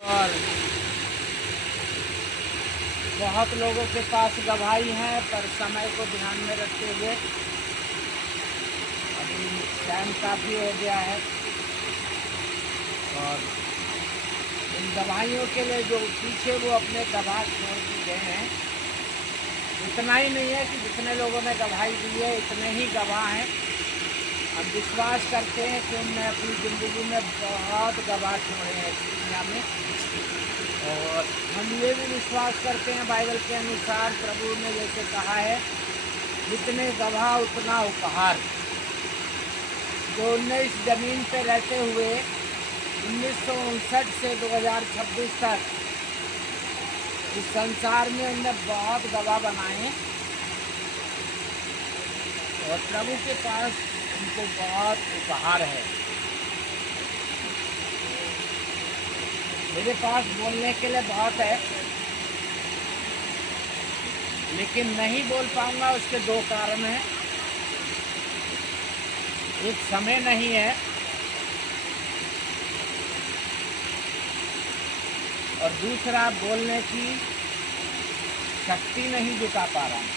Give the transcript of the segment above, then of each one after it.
और बहुत लोगों के पास गवाही है, पर समय को ध्यान में रखते हुए अभी टाइम काफ़ी हो गया है और इन गवाहियों के लिए जो पीछे वो अपने गवाह छोड़ के गए हैं, इतना ही नहीं है कि जितने लोगों ने गवाही दी है इतने ही गवाह हैं। हम विश्वास करते हैं कि उनने अपनी ज़िंदगी में बहुत गवाह छोड़े हैं इस दुनिया में, और हम ये भी विश्वास करते हैं बाइबल के अनुसार प्रभु ने जैसे कहा है, जितने गवाह उतना उपहार। जो उनने इस ज़मीन पे रहते हुए 1959 से 2026 तक इस संसार में उनने बहुत गवाह बनाए हैं और प्रभु के पास उनको बहुत उपहार है। मेरे पास बोलने के लिए बहुत है, लेकिन नहीं बोल पाऊंगा। उसके दो कारण हैं। एक समय नहीं है और दूसरा बोलने की शक्ति नहीं जुटा पा रहा हूँ।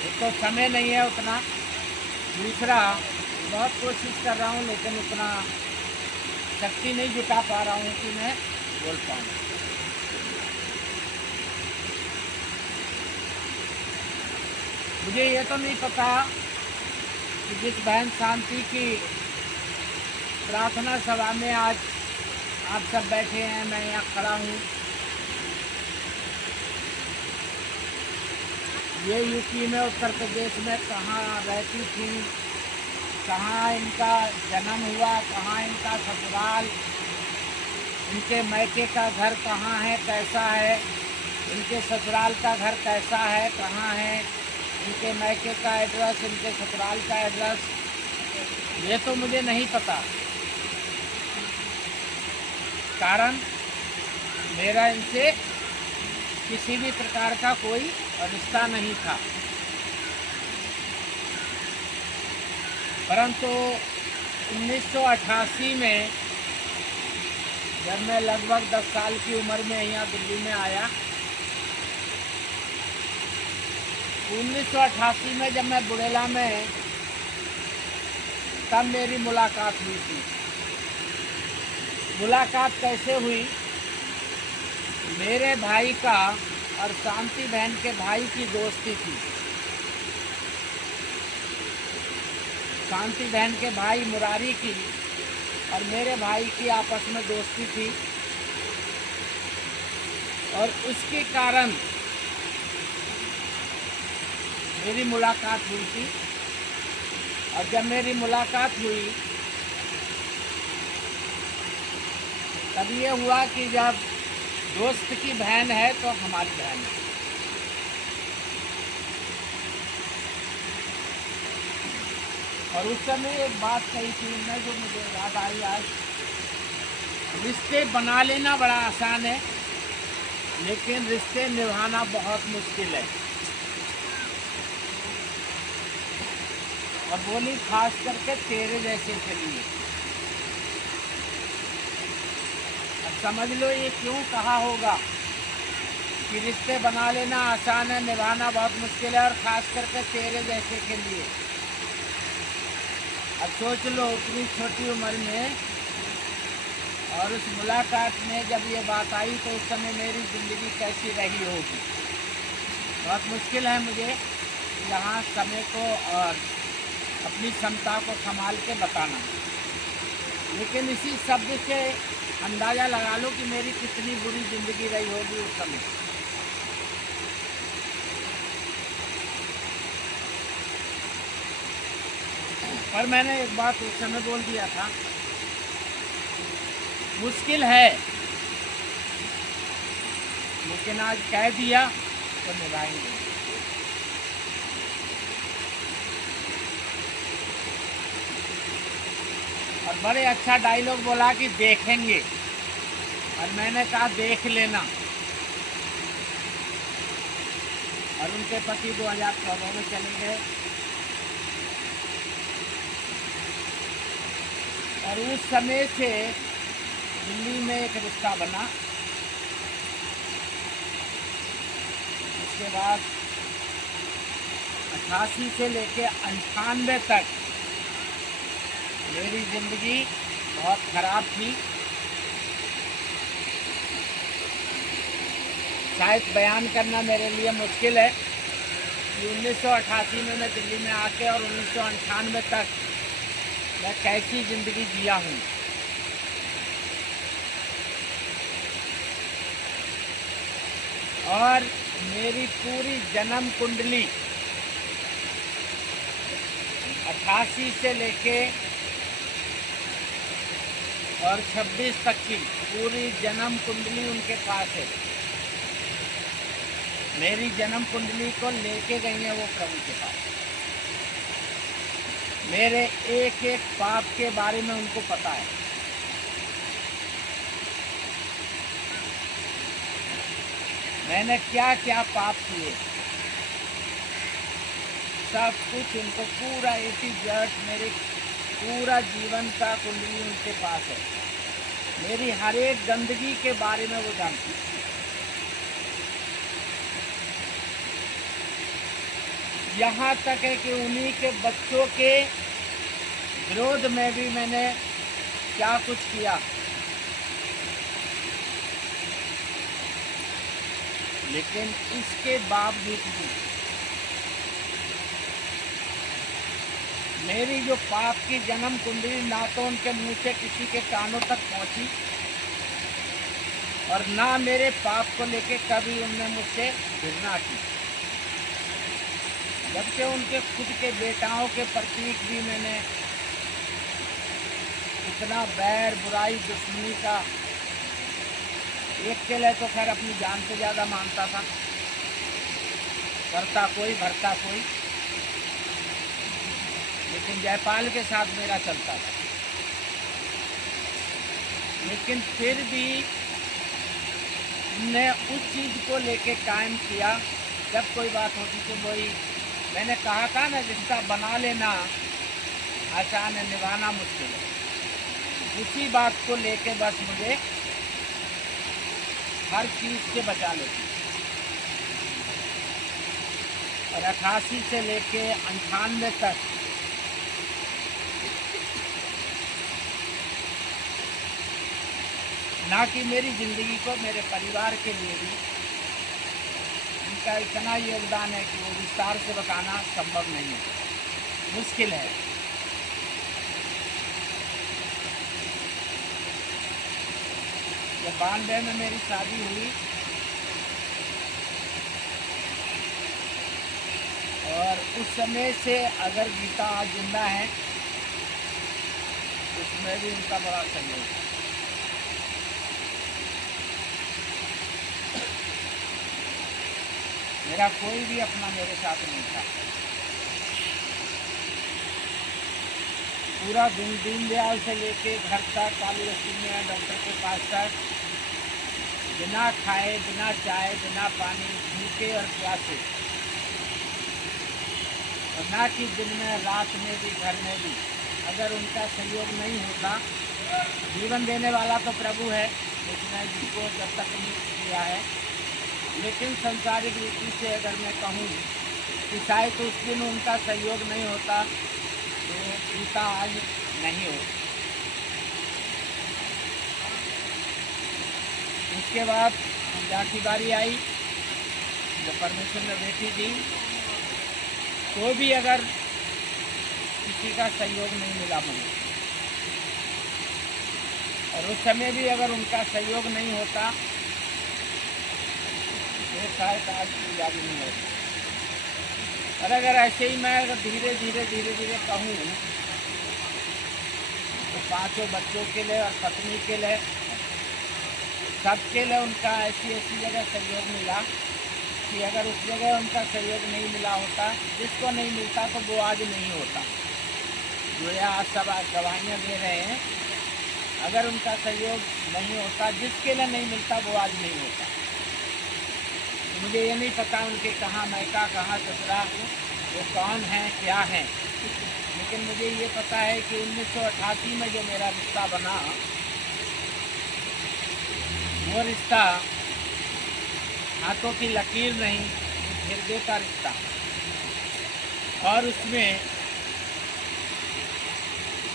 एक तो समय नहीं है उतना, दूसरा बहुत कोशिश कर रहा हूँ लेकिन उतना शक्ति नहीं जुटा पा रहा हूँ कि मैं बोल पाऊँ। मुझे ये तो नहीं पता कि जिस बहन शांति की प्रार्थना सभा में आज आप सब बैठे हैं, मैं यहाँ खड़ा हूँ, ये यूपी में उत्तर प्रदेश में कहाँ रहती थी, कहाँ इनका जन्म हुआ, कहाँ इनका ससुराल, इनके मायके का घर कहाँ है, कैसा है, इनके ससुराल का घर कैसा है, कहाँ है, इनके मायके का एड्रेस, इनके ससुराल का एड्रेस, ये तो मुझे नहीं पता। कारण मेरा इनसे किसी भी प्रकार का कोई रिश्ता नहीं था, परंतु 1988 में जब मैं लगभग 10 साल की उम्र में यहाँ दिल्ली में आया, 1988 में जब मैं बुड़ेला में, तब मेरी मुलाकात हुई थी। मुलाकात कैसे हुई? मेरे भाई का और शांति बहन के भाई की दोस्ती थी। शांति बहन के भाई मुरारी की और मेरे भाई की आपस में दोस्ती थी और उसके कारण मेरी मुलाकात हुई थी। और जब मेरी मुलाकात हुई तब ये हुआ कि जब दोस्त की बहन है तो हमारी बहन है। और उस समय एक बात कही थी मैं, जो मुझे याद आई आज, रिश्ते बना लेना बड़ा आसान है लेकिन रिश्ते निभाना बहुत मुश्किल है। और बोली खास करके तेरे जैसे के लिए। अब समझ लो ये क्यों कहा होगा कि रिश्ते बना लेना आसान है, निभाना बहुत मुश्किल है, और ख़ास करके तेरे जैसे के लिए। अब सोच लो उतनी छोटी उम्र में और उस मुलाकात में जब ये बात आई तो उस समय मेरी ज़िंदगी कैसी रही होगी। बहुत मुश्किल है मुझे यहाँ समय को और अपनी क्षमता को संभाल के बताना, लेकिन इसी शब्द से अंदाज़ा लगा लो कि मेरी कितनी बुरी ज़िंदगी रही होगी उस समय। पर मैंने एक बात उस समय बोल दिया था, मुश्किल है लेकिन आज कह दिया तो निभाएंगे। और बड़े अच्छा डायलॉग बोला कि देखेंगे, और मैंने कहा देख लेना। और उनके पति 2014 में चले गए और उस समय से दिल्ली में एक रिश्ता बना। उसके बाद 88 से लेके 98 तक मेरी ज़िंदगी बहुत ख़राब थी। शायद बयान करना मेरे लिए मुश्किल है कि 1988 में मैं दिल्ली में आके और 1998 तक मैं कैसी ज़िंदगी जिया हूँ। और मेरी पूरी जन्म कुंडली 88 से लेके और 26 तक की पूरी जन्म कुंडली उनके पास है। मेरी जन्म कुंडली को लेके गई है वो प्रभु के पास। मेरे एक एक पाप के बारे में उनको पता है। मैंने क्या क्या पाप किए सब कुछ उनको पूरा A to Z मेरे पूरा जीवन का कुंडली उनके पास है। मेरी हर एक गंदगी के बारे में वो जानती है। यहाँ तक है कि उन्हीं के बच्चों के विरोध में भी मैंने क्या कुछ किया। लेकिन इसके बावजूद भी मेरी जो पाप की जन्म कुंडली ना तो उनके मुंह से किसी के कानों तक पहुंची और ना मेरे पाप को लेके कभी उनने मुझसे घृणा की। जबकि उनके खुद के बेटाओं के प्रतीक भी मैंने इतना बैर बुराई दुश्मनी का एक के लिए तो खैर अपनी जान से ज़्यादा मानता था। करता कोई भरता कोई, लेकिन जयपाल के साथ मेरा चलता था। लेकिन फिर भी ने उस चीज़ को लेके कायम किया। जब कोई बात होती तो वही मैंने कहा था ना, रिश्ता बना लेना आसान है, निभाना मुश्किल है। उसी बात को लेके बस मुझे हर चीज़ से बचा लेती। और 88 से लेके 98 तक ना कि मेरी ज़िंदगी को, मेरे परिवार के लिए भी उनका इतना योगदान है कि वो विस्तार से बताना संभव नहीं है, मुश्किल है। जब 92 में मेरी शादी हुई और उस समय से अगर गीता आज जिंदा है उसमें भी उनका बड़ा सहयोग है। मेरा कोई भी अपना मेरे साथ नहीं था। पूरा दीनदयाल से लेके घर तक, काली बस्ती में डॉक्टर के पास तक, बिना खाए, बिना चाय, बिना पानी, भूखे और प्यासे, और ना कि दिन में रात में भी, घर में भी अगर उनका सहयोग नहीं होता। जीवन देने वाला तो प्रभु है, उसने जिसको जब तक नियुक्त किया है। लेकिन संसारिक रीति से अगर मैं कहूँ कि शायद उस दिन उनका सहयोग नहीं होता तो गीता आज नहीं हो। उसके बाद पूजा की बारी आई, जब परमेश्वर ने बेटी दी तो भी अगर किसी का सहयोग नहीं मिला मुझे, और उस समय भी अगर उनका सहयोग नहीं होता तो शायद आज पूजा भी नहीं होती। और अगर ऐसे ही मैं अगर धीरे धीरे कहूँ तो 5 बच्चों के लिए और पत्नी के लिए, सबके लिए उनका ऐसी जगह सहयोग मिला कि अगर उस जगह उनका सहयोग नहीं मिला होता, जिसको नहीं मिलता तो वो आज नहीं होता। जो आज सब गवाहियाँ दे रहे हैं, अगर उनका सहयोग नहीं होता, जिसके लिए नहीं मिलता वो आज नहीं होता। तो मुझे ये नहीं पता उनके कहाँ मैका, कहाँ ससुरा, वो कौन है, क्या है, लेकिन मुझे ये पता है कि 1988 में जो मेरा रिश्ता बना, वो रिश्ता हाथों की लकीर नहीं, हृदय का रिश्ता, और उसमें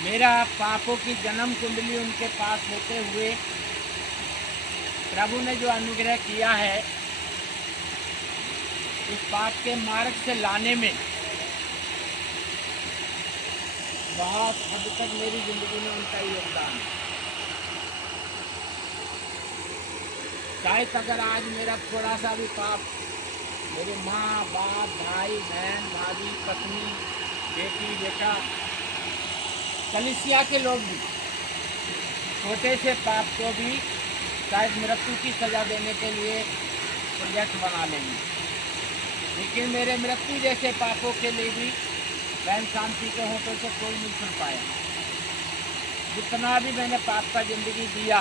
मेरा पापों की जन्म कुंडली उनके पास होते हुए प्रभु ने जो अनुग्रह किया है, उस पाप के मार्ग से लाने में बहुत हद तक मेरी ज़िंदगी में उनका योगदान है। शायद अगर आज मेरा थोड़ा सा भी पाप, मेरे माँ बाप भाई बहन भाभी पत्नी बेटी बेटा कलीसिया के लोग भी छोटे से पाप को भी शायद मृत्यु की सज़ा देने के लिए प्रोजेक्ट बना लेंगे, लेकिन मेरे मृत्यु जैसे पापों के लिए भी बहन शांति के होठों से कोई नहीं सुन पाया। जितना भी मैंने पाप का ज़िंदगी दिया,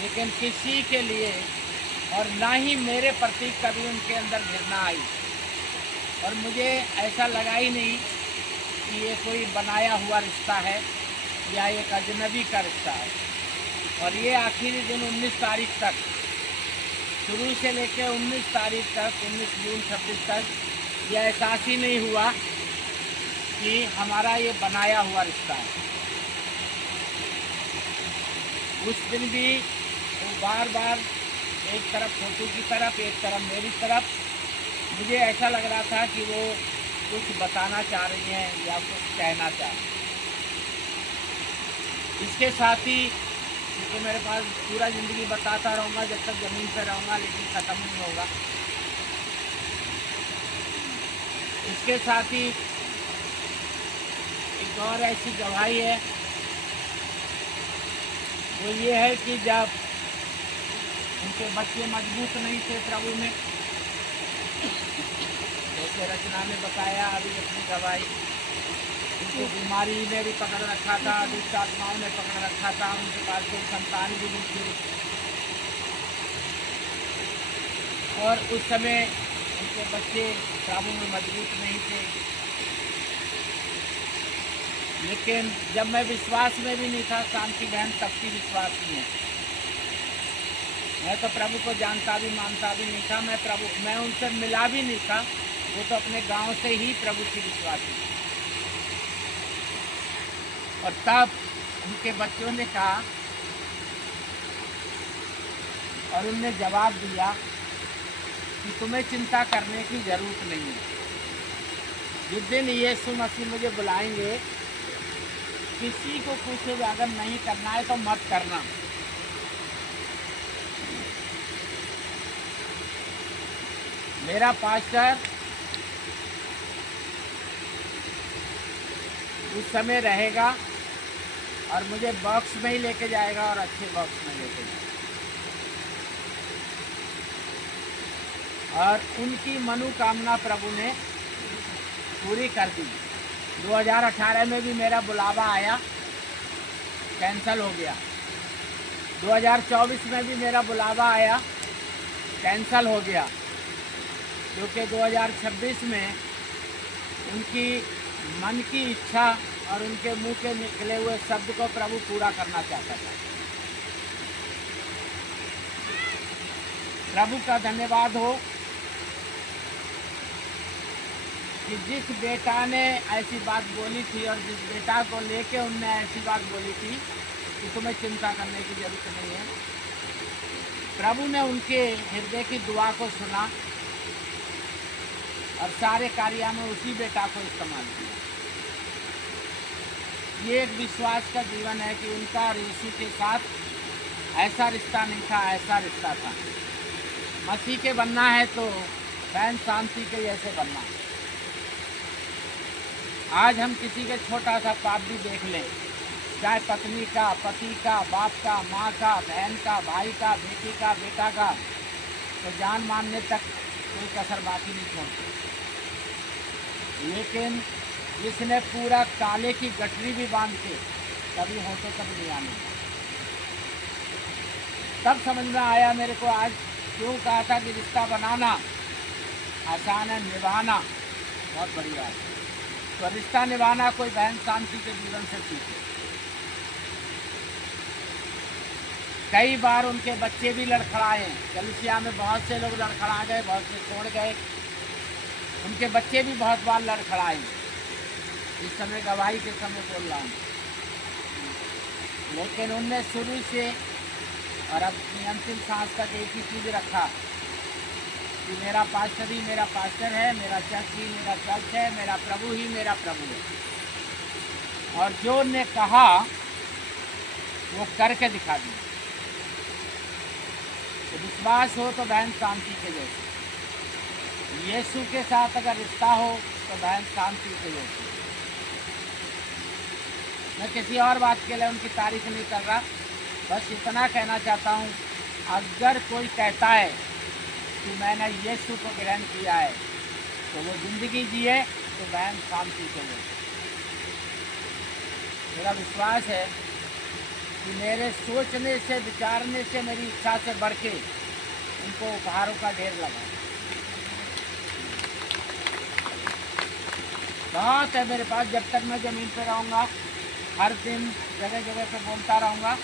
लेकिन किसी के लिए और ना ही मेरे प्रति कभी उनके अंदर घृणा आई, और मुझे ऐसा लगा ही नहीं कि ये कोई बनाया हुआ रिश्ता है या एक अजनबी का रिश्ता है। और ये आखिरी दिन 19 तारीख तक, शुरू से लेकर 19 तारीख तक, 19 जून 26 तक, यह एहसास ही नहीं हुआ कि हमारा ये बनाया हुआ रिश्ता है। उस दिन भी वो बार बार एक तरफ फोटो की तरफ, एक तरफ मेरी तरफ, मुझे ऐसा लग रहा था कि वो कुछ बताना चाह रही हैं या कुछ कहना चाह रही हैं। इसके साथ ही, क्योंकि मेरे पास पूरा ज़िंदगी बताता रहूँगा जब तक ज़मीन पर रहूँगा, लेकिन ख़त्म नहीं होगा। इसके साथ ही एक और ऐसी गवाही है, वो ये है कि जब उनके बच्चे मजबूत नहीं थे प्रभु में, जैसे रचना ने बताया अभी अपनी गवाही, उनको बीमारी ने भी पकड़ रखा था, दुष्ट आत्माओं ने पकड़ रखा था, उनके पास कोई संतान भी नहीं थी, और उस समय उनके बच्चे प्रभु में मजबूत नहीं थे। लेकिन जब मैं विश्वास में भी नहीं था, शांति बहन तब की विश्वास नहीं है। मैं तो प्रभु को जानता भी मानता भी नहीं था, मैं उनसे मिला भी नहीं था, वो तो अपने गांव से ही प्रभु की विश्वासी। और तब उनके बच्चों ने कहा, और उनने जवाब दिया कि तुम्हें चिंता करने की ज़रूरत नहीं है। जिस दिन यीशु मसीह मुझे बुलाएंगे, किसी को कुछ अगर नहीं करना है तो मत करना। मेरा पास्टर उस समय रहेगा और मुझे बॉक्स में ही लेके जाएगा, और अच्छे बॉक्स में लेके जाएगा, और उनकी मनोकामना प्रभु ने पूरी कर दी। 2018 में भी मेरा बुलावा आया, कैंसिल हो गया। 2024 में भी मेरा बुलावा आया, कैंसिल हो गया, क्योंकि 2026 में उनकी मन की इच्छा और उनके मुंह के निकले हुए शब्द को प्रभु पूरा करना चाहता था। प्रभु का धन्यवाद हो कि जिस बेटा ने ऐसी बात बोली थी, और जिस बेटा को लेके उनने ऐसी बात बोली थी कि तुम्हें चिंता करने की ज़रूरत नहीं है, प्रभु ने उनके हृदय की दुआ को सुना और सारे कार्य में उसी बेटा को इस्तेमाल किया। ये एक विश्वास का जीवन है कि उनका यीशु के साथ ऐसा रिश्ता नहीं था, ऐसा रिश्ता था। मसीह के बनना है तो बहन शांति के जैसे बनना है। आज हम किसी के छोटा सा पाप भी देख लें, चाहे पत्नी का, पति का, बाप का, माँ का, बहन का, भाई का, बेटी का, बेटा का, तो जान मारने तक कोई कसर बाकी नहीं छोड़ते। लेकिन जिसने पूरा काले की गठरी भी बांध के कभी होठों तक नहीं आने, तब समझ में आया मेरे को आज क्यों कहा था कि रिश्ता बनाना आसान है, निभाना बहुत बड़ी बात है। तो रिश्ता निभाना कोई बहन शांति के जीवन से सीखे। कई बार उनके बच्चे भी लड़खड़ाए, कलीसिया में बहुत से लोग लड़खड़ा गए, बहुत से छोड़ गए, उनके बच्चे भी बहुत बार लड़खड़ाए। इस समय गवाही के समय बोल रहा हूँ, लेकिन उनने शुरू से और अपनी अंतिम सांस तक एक ही चीज़ रखा कि मेरा पास्टर ही मेरा पास्टर है, मेरा चर्च ही मेरा चर्च है, मेरा प्रभु ही मेरा प्रभु है। और जो उनने कहा वो करके दिखा दिया। तो विश्वास हो तो बहन शांति के जैसे, यीशु के साथ अगर रिश्ता हो तो बहन शांति के जैसे। मैं किसी और बात के लिए उनकी तारीफ नहीं कर रहा, बस इतना कहना चाहता हूँ, अगर कोई कहता है कि मैंने यीशु को ग्रहण किया है तो वो ज़िंदगी जिए तो बहन शांति के जैसे। मेरा विश्वास है कि मेरे सोचने से, विचारने से, मेरी इच्छा से बढ़ के उनको उपहारों का ढेर लगा। बहुत है मेरे पास, जब तक मैं ज़मीन पर रहूँगा हर दिन जगह जगह पे बोलता रहूँगा,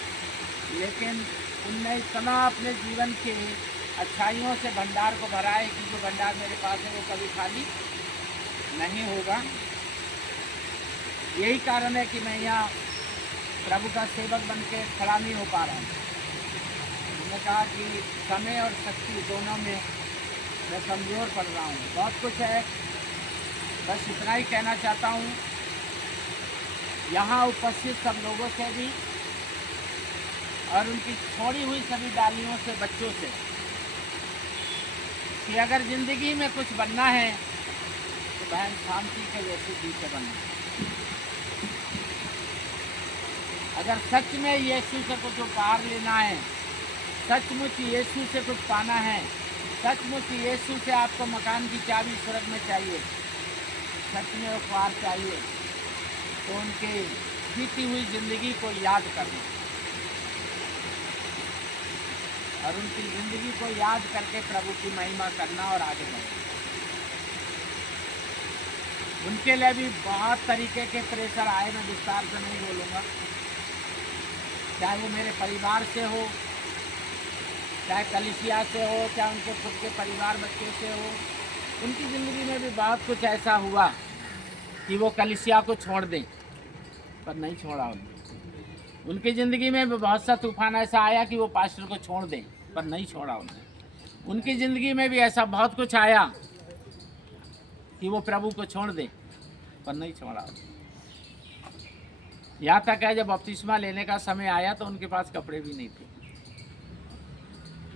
लेकिन उनने इतना अपने जीवन के अच्छाइयों से भंडार को भरा है कि जो भंडार मेरे पास है वो कभी खाली नहीं होगा। यही कारण है कि मैं यहाँ प्रभु का सेवक बन के खड़ा नहीं हो पा रहा हूँ। मैंने कहा कि समय और शक्ति दोनों में मैं कमज़ोर पड़ रहा हूँ। बहुत कुछ है, बस इतना ही कहना चाहता हूँ यहाँ उपस्थित सब लोगों से भी और उनकी छोड़ी हुई सभी डालियों से, बच्चों से, कि अगर ज़िंदगी में कुछ बनना है तो बहन शांति के जैसे जी से बनना है। अगर सच में यीशु से कुछ उपहार लेना है, सचमुच यीशु से कुछ पाना है, सचमुच यीशु से आपको मकान की चाबी स्वर्ग में चाहिए, सच में उपहार चाहिए, तो उनके बीती हुई ज़िंदगी को याद करना और उनकी ज़िंदगी को याद करके प्रभु की महिमा करना और आगे बढ़ना। उनके लिए भी बहुत तरीके के प्रेशर आए, मैं विस्तार से नहीं बोलूँगा, चाहे वो मेरे परिवार से हो, चाहे कलीसिया से हो, चाहे उनके खुद के परिवार बच्चे से हो। उनकी ज़िंदगी में भी बहुत कुछ ऐसा हुआ कि वो कलीसिया को छोड़ दें, पर नहीं छोड़ा उन्होंने। उनकी ज़िंदगी में भी बहुत सा तूफान ऐसा आया कि वो पास्टर को छोड़ दें, पर नहीं छोड़ा उन्होंने। उनकी ज़िंदगी में भी ऐसा बहुत कुछ आया कि वो प्रभु को छोड़ दें, पर नहीं छोड़ा उन्होंने। यहाँ तक है जब बपतिस्मा लेने का समय आया तो उनके पास कपड़े भी नहीं थे।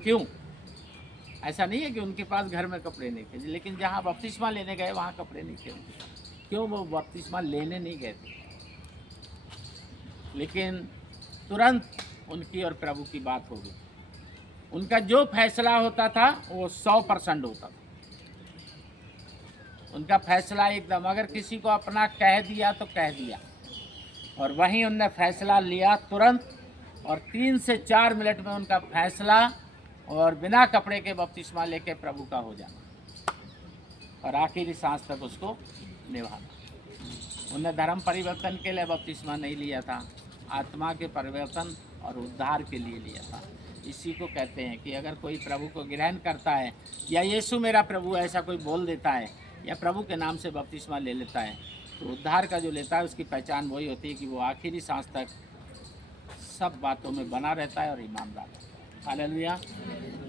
क्यों? ऐसा नहीं है कि उनके पास घर में कपड़े नहीं थे, लेकिन जहाँ बपतिस्मा लेने गए वहाँ कपड़े नहीं थे उनके पास। क्यों? वो बपतिस्मा लेने नहीं गए थे, लेकिन तुरंत उनकी और प्रभु की बात हो गई। उनका जो फैसला होता था वो 100% होता था। उनका फैसला एकदम, अगर किसी को अपना कह दिया तो कह दिया, और वहीं उनने फैसला लिया तुरंत, और 3 से 4 मिनट में उनका फैसला और बिना कपड़े के बपतिस्मा लेके प्रभु का हो जाना और आखिरी सांस तक उसको निभाना। उन्हें धर्म परिवर्तन के लिए बपतिस्मा नहीं लिया था, आत्मा के परिवर्तन और उद्धार के लिए लिया था। इसी को कहते हैं कि अगर कोई प्रभु को ग्रहण करता है या यीशु मेरा प्रभु ऐसा कोई बोल देता है या प्रभु के नाम से बपतिस्मा ले लेता है, तो उद्धार का जो लेता है उसकी पहचान वही होती है कि वो आखिरी सांस तक सब बातों में बना रहता है और ईमानदार रहता है। हालेलुया।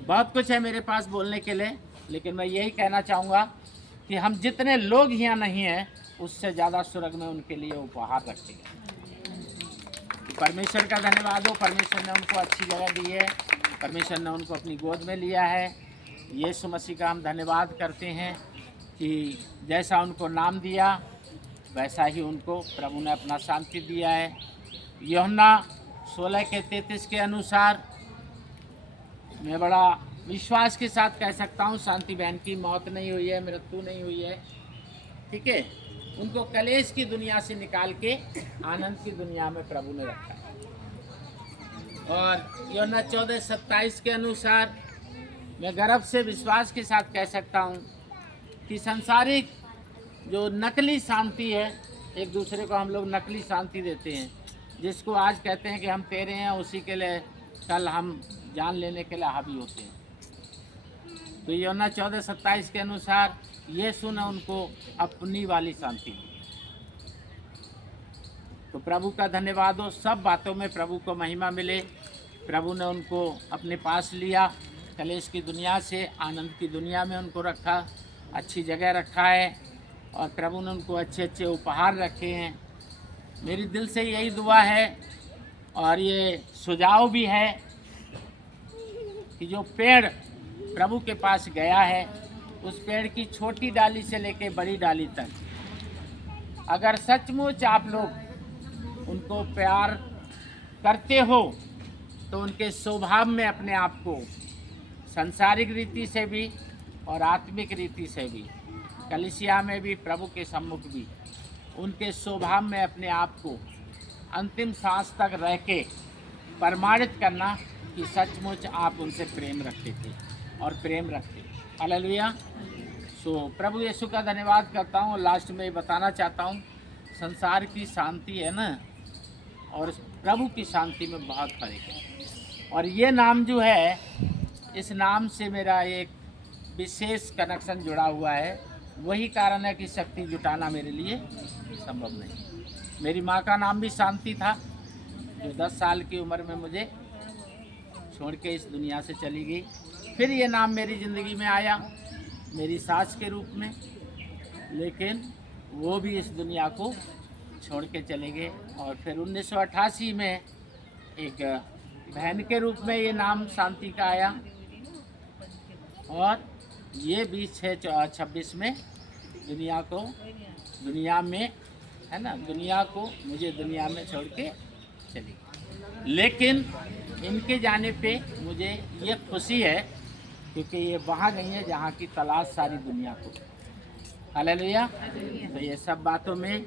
बहुत कुछ है मेरे पास बोलने के लिए, लेकिन मैं यही कहना चाहूँगा कि हम जितने लोग यहाँ नहीं हैं उससे ज़्यादा स्वर्ग में उनके लिए उपहार रखेंगे। परमेश्वर का धन्यवाद हो, परमेश्वर ने उनको अच्छी जगह दी है, परमेश्वर ने उनको अपनी गोद में लिया है। यीशु मसीह का हम धन्यवाद करते हैं कि जैसा उनको नाम दिया वैसा ही उनको प्रभु ने अपना शांति दिया है। यूहन्ना 16:33 के अनुसार मैं बड़ा विश्वास के साथ कह सकता हूँ, शांति बहन की मौत नहीं हुई है, मृत्यु नहीं हुई है, ठीक है। उनको कलेश की दुनिया से निकाल के आनंद की दुनिया में प्रभु ने रखा है। और यूहन्ना 14:27 के अनुसार मैं गर्व से विश्वास के साथ कह सकता हूँ कि सांसारिक जो नकली शांति है, एक दूसरे को हम लोग नकली शांति देते हैं, जिसको आज कहते हैं कि हम तेरे हैं, उसी के लिए कल हम जान लेने के लिए हावी होते हैं। तो यूहन्ना 14:27 के अनुसार यीशु ने उनको अपनी वाली शांति दी। तो प्रभु का धन्यवाद हो, सब बातों में प्रभु को महिमा मिले। प्रभु ने उनको अपने पास लिया, कलेश की दुनिया से आनंद की दुनिया में उनको रखा, अच्छी जगह रखा है, और प्रभु ने उनको अच्छे अच्छे उपहार रखे हैं। मेरी दिल से यही दुआ है और ये सुझाव भी है कि जो पेड़ प्रभु के पास गया है, उस पेड़ की छोटी डाली से लेकर बड़ी डाली तक, अगर सचमुच आप लोग उनको प्यार करते हो तो उनके स्वभाव में अपने आप को सांसारिक रीति से भी और आत्मिक रीति से भी, कलीसिया में भी, प्रभु के सम्मुख भी, उनके स्वभाव में अपने आप को अंतिम सांस तक रह के प्रमाणित करना कि सचमुच आप उनसे प्रेम रखते थे और प्रेम रखते। हालेलुया। सो प्रभु यीशु का धन्यवाद करता हूँ। लास्ट में बताना चाहता हूँ, संसार की शांति है ना, और प्रभु की शांति में बहुत फर्क है। और ये नाम जो है, इस नाम से मेरा एक विशेष कनेक्शन जुड़ा हुआ है। वही कारण है कि शक्ति जुटाना मेरे लिए संभव नहीं। मेरी माँ का नाम भी शांति था, जो 10 साल की उम्र में मुझे छोड़ के इस दुनिया से चली गई। फिर ये नाम मेरी ज़िंदगी में आया मेरी सास के रूप में, लेकिन वो भी इस दुनिया को छोड़ के चले गए। और फिर 1988 में एक बहन के रूप में ये नाम शांति का आया, और ये 2026 में दुनिया में है ना, मुझे दुनिया में छोड़ के चली गई। लेकिन इनके जाने पे मुझे ये खुशी है, क्योंकि ये वहाँ गई है जहाँ की तलाश सारी दुनिया को। हालेलुया। तो ये सब बातों में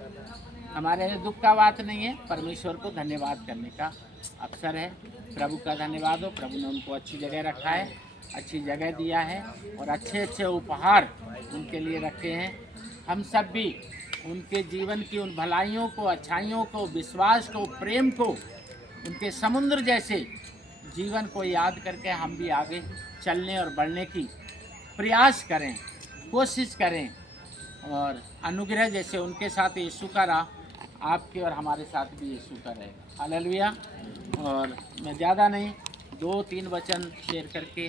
हमारे लिए दुख का बात नहीं है, परमेश्वर को धन्यवाद करने का अवसर है। प्रभु का धन्यवाद हो, प्रभु ने उनको अच्छी जगह रखा है, अच्छी जगह दिया है, और अच्छे अच्छे उपहार उनके लिए रखे हैं। हम सब भी उनके जीवन की उन भलाइयों को, अच्छाइयों को, विश्वास को, प्रेम को, उनके समुद्र जैसे जीवन को याद करके हम भी आगे चलने और बढ़ने की प्रयास करें, कोशिश करें, और अनुग्रह जैसे उनके साथ यीशु का रहा, आपके और हमारे साथ भी यीशु का रहेगा। हालेलुया। और मैं ज़्यादा नहीं, 2-3 वचन शेयर करके